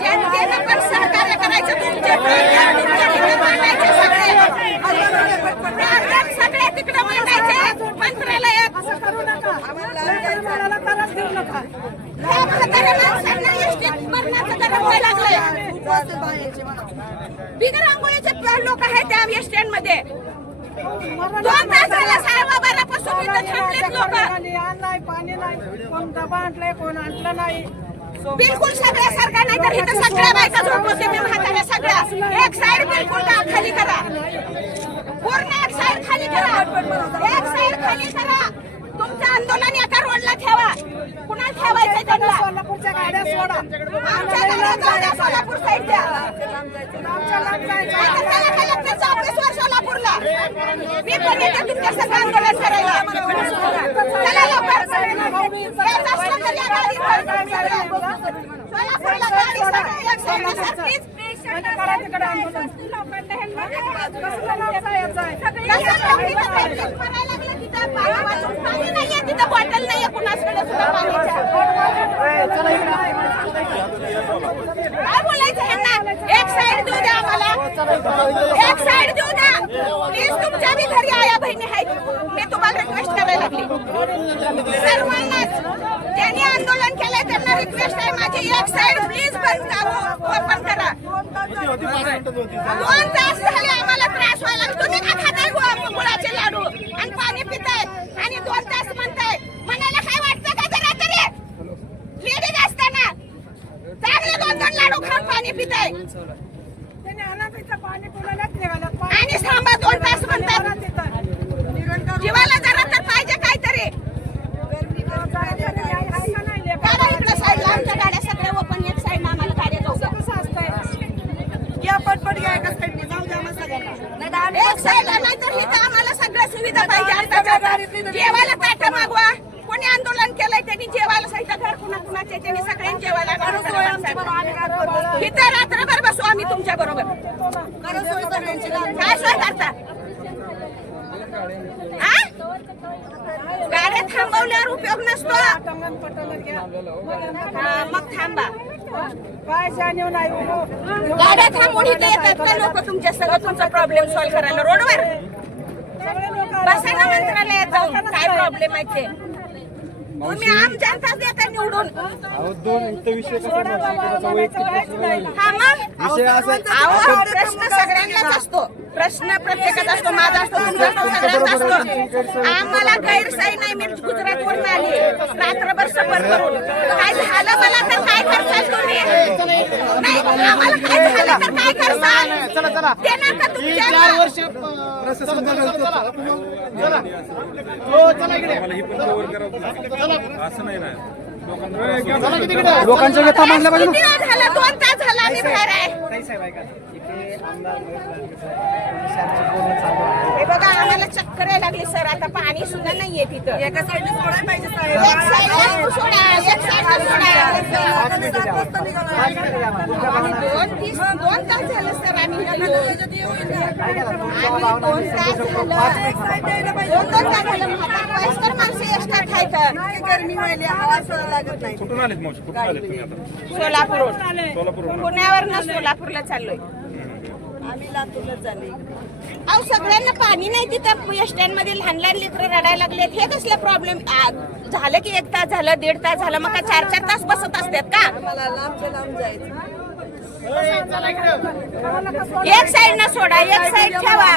जनतेनं पण सहकार्य करायचं. तुमचे सगळे. तिकडे मांडायचे. मंत्रालयात. बिगर आंघोळीचे लोक आहेत त्या एस स्टँडमध्ये दोन तास झाला नाही पाणी नाही कोण डबा आणलाय कोण आणलं नाही. बिलकुल सगळ्यासारखा नाही तर इथं सगळ्या बायका झोपवते मी म्हाताऱ्या सगळ्या. एक साईड बिलकुल का खाली करा. पूर्ण एक साईड खाली करा. एक साईड खाली करा. तुमचं आंदोलन एका रोडला ठेवा. कुणा ठेवायचं त्यांना? सोलापूरच्या गाड्या सोडा. आमच्या गाड्या सोलापूर साईडच्या आमच्या लांब जायचं आता चला कलेक्टरच्या ऑफिसवर सोलापूरला मी पण येते तुमच्या सगळं आंदोलन करायला चला लवकर यायचं असलं तर या गाडीवर. सोलापूरला गाडी सगळं एक साईडला सारखीच. म्हणजे करा तिकडे आंदोलन कसलं लांब जायचं आहे? कसं लोक तिथं पेटतात, मरायला लागलं तिथं पाणी वाचून पाणी नाहीये तिथं बॉटल नाहीये कुणाकडे सुद्धा पाण्याच्या काय बोलायचं ह्यांना एक साईड देऊ द्या आम्हाला एक साईड प्लीज तुमच्या बी घरी आया बहिणी आहेत. मी तुम्हाला रिक्वेस्ट करायला लागली. सर्वांनाच ज्यांनी आंदोलन केलंय त्यांना रिक्वेस्ट आहे माझी एक साईड प्लीज बंद ओपन करा. दोन तास झाले आम्हाला त्रास व्हायला तुम्ही का खाताय गु- गुळाचे लाडू? आणि पाणी पिताय. आणि दोन तास म्हणताय. मनाला काय वाटतं का जरा तरी? लेडीज असताना. चांगले दोन दोन लाडू खाऊन पाणी पिताय. त्यांनी अनामीचं पाणी पुण्यालाच निघालं आणि थांबा दोन तास म्हणतात. जीवाला जरा तर पाहिजे काहीतरी. काढा इकडे साईडला आमच्या गाड्या सगळ्या ओपन एक साईड आम्हाला गाड्या जाऊ द्या. कसं असतंय या पटपट या एका साईडने जाऊ द्या आम्हाला सगळ्यांना एक साईडला नाही तर इथं आम्हाला सगळ्या सुविधा पाहिजे. जेवायला ताटं मागवा. कोणी आंदोलन केलंय त्यांनी जेवायला साहित्य घर कुणा कुणाचे त्यांनी सगळ्यांनी जेवायला मी तुमच्या बरोबर. काय सोय करता? गाड्या थांबवल्यावर उपयोग नसतो. मग थांबा. काय जाणीव नाही गाड्या थांबून इथे येतात का लोक तुमच्या सगळं तुमचा प्रॉब्लेम सॉल्व्ह करायला? रोडवर? सगळे बसा ना मंत्रालयात जाऊन. काय प्रॉब्लेम आहे ते? तुम्ही आम जनताच देता निवडून. अहो दोन इथं विषय कसा वैयक्तिक प्रश्न नाही. हा मग? विषय असा आहे- अहो प्रश्न सगळ्यांनाच असतो. प्रश्न प्रत्येकाचा असतो माझा असतो तुमचा असतो सगळ्यांचा असतो. आम्हाला गैरसाई नाही मी गुजरातवरून आली. रात्रभर सफर करून. काय झालं मला तर काय करसाल तुम्ही? नाही आम्हाला काय झालं तर काय करसाल देणार का तुमच्या असं नाही ना लोकांना लोकांच्या व्यथा मांडल्या पाहिजे किती वेळ झाला दोन तास झाला आम्ही बाहेर आहे हे आम्हाला चक्कर यायला लागली सर. आता पाणी सुद्धा नाहीये तिथं. एका साईडने सोडायला पाहिजे साहेब एक साईडला सोडा एक साईडला लोकांनी सात वाजता निघाला सोडा दोन तीस दोन तास झालं सर आम्ही गेलो. आम्ही दोन तास झालं. दोन दोन तास झालं. म्हातारं वयस्कर माणसं एक्स्ट्रा खायचं इतकी गरमी व्हायली. आम्हाला असं लागत नाही. कुठून आलेत मावशी? कुठून आलेत तुम्ही आता? सोलापूर. सोलापूर पुण्यावरनं सोलापूरला चाललोय. आम्ही लातूरला चालले अहो सगळ्यांना पाणी नाही तिथं. एस स्टँडमध्ये लहान लहान लेकरं रडायला लागलेत. हे कसलं प्रॉब्लेम झालं की एक तास झालं दीड तास झालं मग चार चार तास बसत असतात का? मला लांबच्या लांब जायचं. एक साइड ना सोडा एक साइड ठेवा?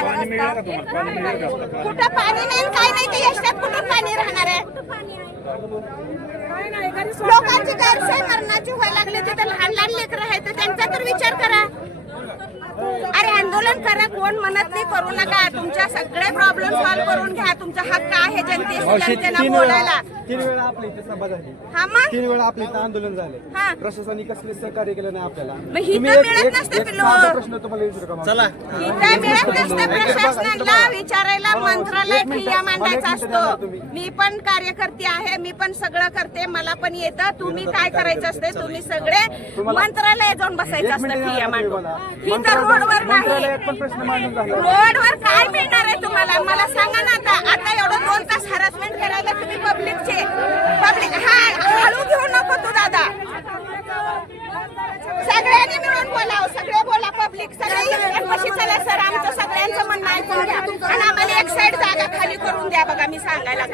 कुठं पाणी नाही काय नाही ते एसट्यात कुठून पाणी राहणार आहे? लोकांची गैरसोय मरणाची व्हायला लागली. तिथं लहान लहान लेकरं आहेत त्यांचा तर विचार करा. आंदोलन करा कोण म्हणत नाही करू नका. तुमच्या सगळे प्रॉब्लेम सॉल्व्ह करून घ्या. तुमचा हक्क आहे जनतेला तीन बोलायला. वेळा तीन वेळा आपल्या इथे सभा झाली. हा मग? तीन वेळा आपल्या इथं आंदोलन झाले. हा. प्रशासनाने कसले सहकार्य केलं नाही आपल्याला? मग इथं तुम्ही एक- मिळत एक- नसतं एक की साधा लोक. प्रश्न तुम्हाला विचारू का मावशी? इथं मिळत नसतं प्रशासनाला विचारायला मंत्रालय ठिय्या मांडायचा असतो. मी पण कार्यकर्ते आहे मी पण सगळं करते मला पण येतं. तुम्ही काय करायचं असते तुम्ही सगळे मंत्रालय जाऊन बसायचं असतं ठिय्या मांडून. इथं रोडवर नाही. एक पण प्रश्न मांडून झाला. रोडवर काय मिळणार आहे तुम्हाला? मला सांगा ना आता. आता एवढं दोन तास हॅरासमेंट करायला तुम्ही पब्लिकचे पब्लिक हा हळू घेऊ नको तू दादा. सगळ्यांनी मिळून बोलाव. सगळे बोला पब्लिक सगळे चला सर. आमचं सगळ्यांचं म्हणणं ऐकून घ्या. आणि आम्हाला एक साईड जागा खाली करून द्या. बघा मी सांगायला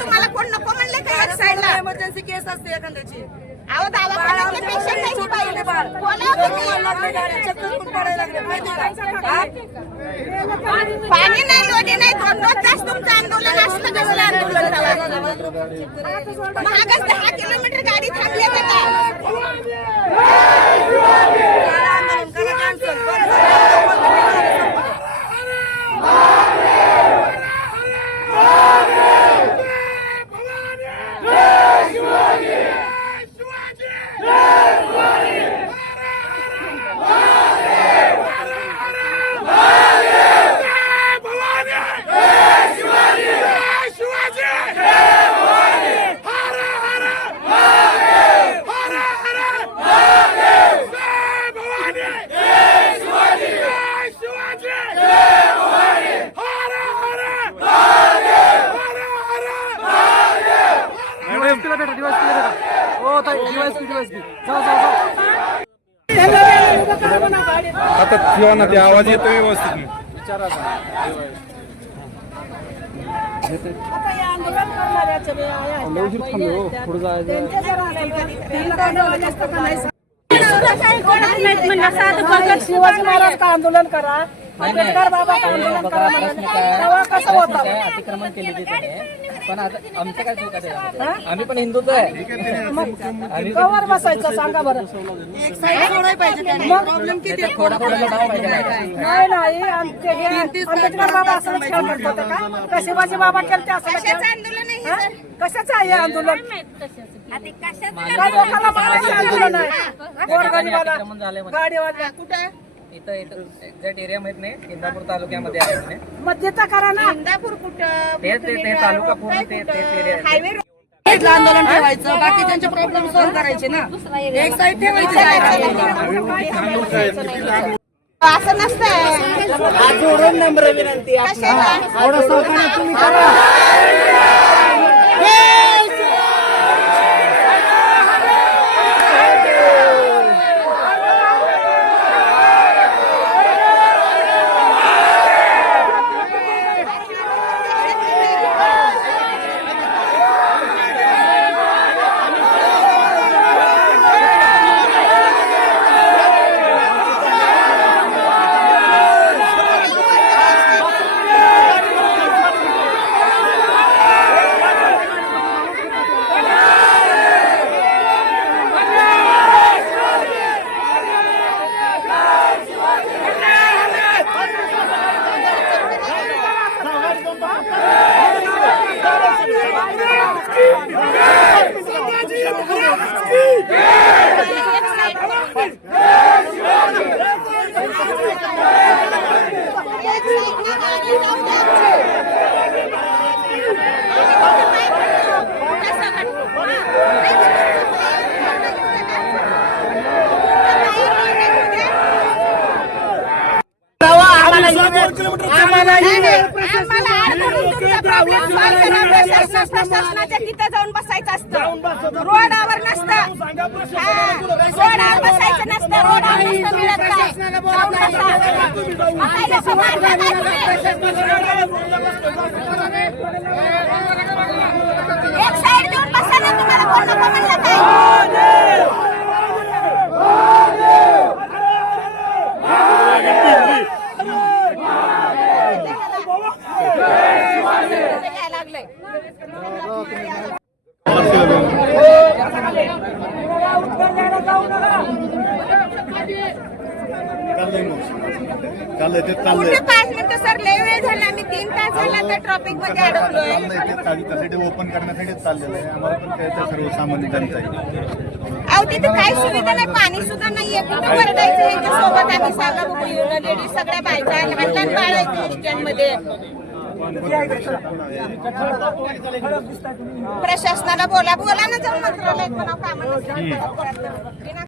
तुम्हाला कोण नको म्हणले का एक साईडला इमर्जन्सी केस असते एखाद्याची. अहो दवाखान्यातले पेशंट नाही पण पडायला लागले माहिती का? हा? पाणी नाही लोणी नाही. दोन दोन तास तुमचं आंदोलन असलं कसलं आंदोलन? महागच दहा किलोमीटर गाडी थांबली आहे का करा आंदोलन, करा cancel. बंद करा. डिवाइस केला बेटा डिवाइस केला बेटा. हो ताई डिवाइस डिवाइस आता ठेवा ना ते आवाज येतो व्यवस्थित. विचारा हो. आंदोलन- तीन आंदोलन जास्त का नाही शिवाजी महाराज का आंदोलन करा. आंबेडकर बाबा का आंदोलन करा. तेव्हा कसं होतं? अतिक्रमण केले पण आता आमचं काय चूक आहे त्याच्यामध्ये? आम्ही पण हिंदूच आहे. कवर बसायचं सांगा बरं. एक साईड सोडायला पाहिजे त्यांनी. प्रॉब्लेम किती? आहे? थोडा थोडा लढावा पाहिजे काय नाही नाही आमचे हे आंबेडकर बाबा असं खेळ करत होते का? का शिवाजी बाबा केलते असं खेळ? कशाचं आंदोलन आहे हे? हा? कशाचं आहे हे आंदोलन? काय लोकांना मारायचं आंदोलन आहे? गोरगरिबाला गाडीवाल्या कुठे? इथं इथं एक्झॅक्ट एरिया माहीत नाही इंदापूर तालुक्यामध्ये आहे म्हणे. तिथं करा ना. इंदापूर कुठं? ते ते ते तालुका पूर्ण ते तेच एरिया आहे. हायवे आंदोलन ठेवायचं बाकी त्यांचे प्रॉब्लेम सॉल्व्ह करायचे ना. एक साईड ठेवायची. असं नसतं जोडून नम्र विनंती आड करून तुमचा प्रॉब्लेम सॉल्व्ह करा. प्रशासन- प्रशासनाच्या तिथं जाऊन बसायचं असतं रोडावर नसतं. रोडावर बसायचं नसतं रोडावर नसतं मिळत काय जाऊन बसा. आता लोकं मारतात आहे तुम्ही. एक साईड देऊन बसा ना तुम्हाला. कोण नको म्हणलं काय? काय लागलंय चाललंय ते चाललंय कुठे पाच मिनिटं सर लय वेळ झाला. आम्ही तीन तास झाला तर ट्रॉफिकमध्ये अडकलोय. त्यासाठी ओपन करण्यासाठीच चाललेलं आहे. आम्हाला पण त्याच्या सर्वसामान्य जनता आहे. अहो तिथे काय सुविधा नाही पाणी सुद्धा नाहीये. कुठं सोबत आम्ही सांगा लेडीज सगळ्या बायका लहान लहान बाळ आहेत प्रशासनाला बोला बोला ना जाऊन मंत्रालयात पण